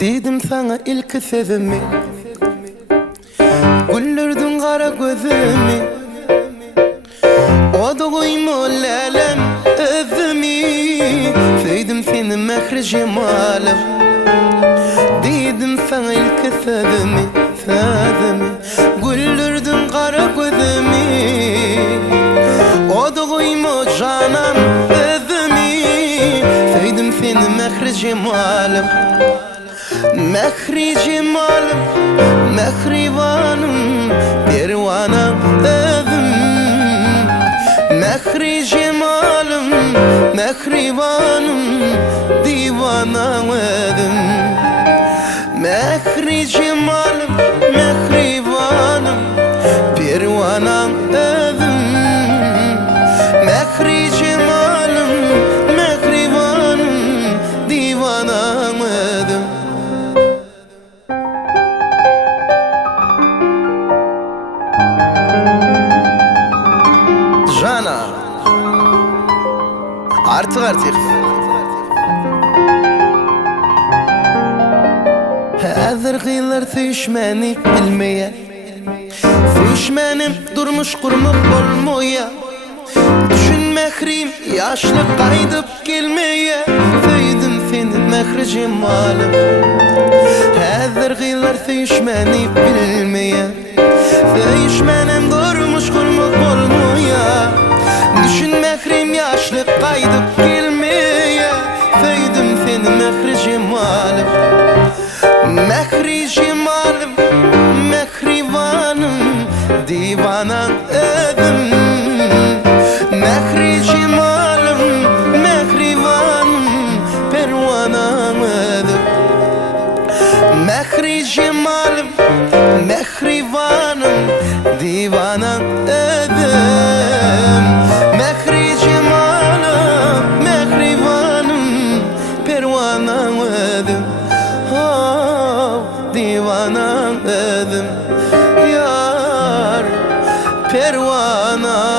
Dedim sana ilk sözümü, güldürdün kara gözümü. O da koyma lelem özümü, söyledim senin mehri cemalım. Dedim sana ilk sözümü, güldürdün kara gözümü. O da koyma canım özümü, söyledim senin mehri cemalım. Mehri cemalım, mehrivanım, pervanam özüm. Mehri cemalım, mehrivanım, divanam özüm. Mehri cemalım, mehrivanım, pervanam özüm. Mehri cemalım, mehrivanım, divanam özüm. Jana artık hazır kıyılar söyüşmeni bilmeye, söyüşmenim durmuş kurmak olmaya. Düşün mehrim yaşlı kaydıp gelmeye, söyledim senin mehri cemalım. Hazır kıyılar söyüşmeni bilmeye, söyüşmenim durmuş kurmak olmaya. Düşün mehrim yaşlı kaydıp gelmeye, söyledim senin mehri cemalım. Mehri cemalım, mehrivanım, divanam özüm. Mehri cemalım, mehrivanım, pervanam özüm. Mehri cemalım, mehrivanım, divanam özüm. Mehri cemalım, mehrivanım, pervanam özüm. Divanam özüm, yar pervanam.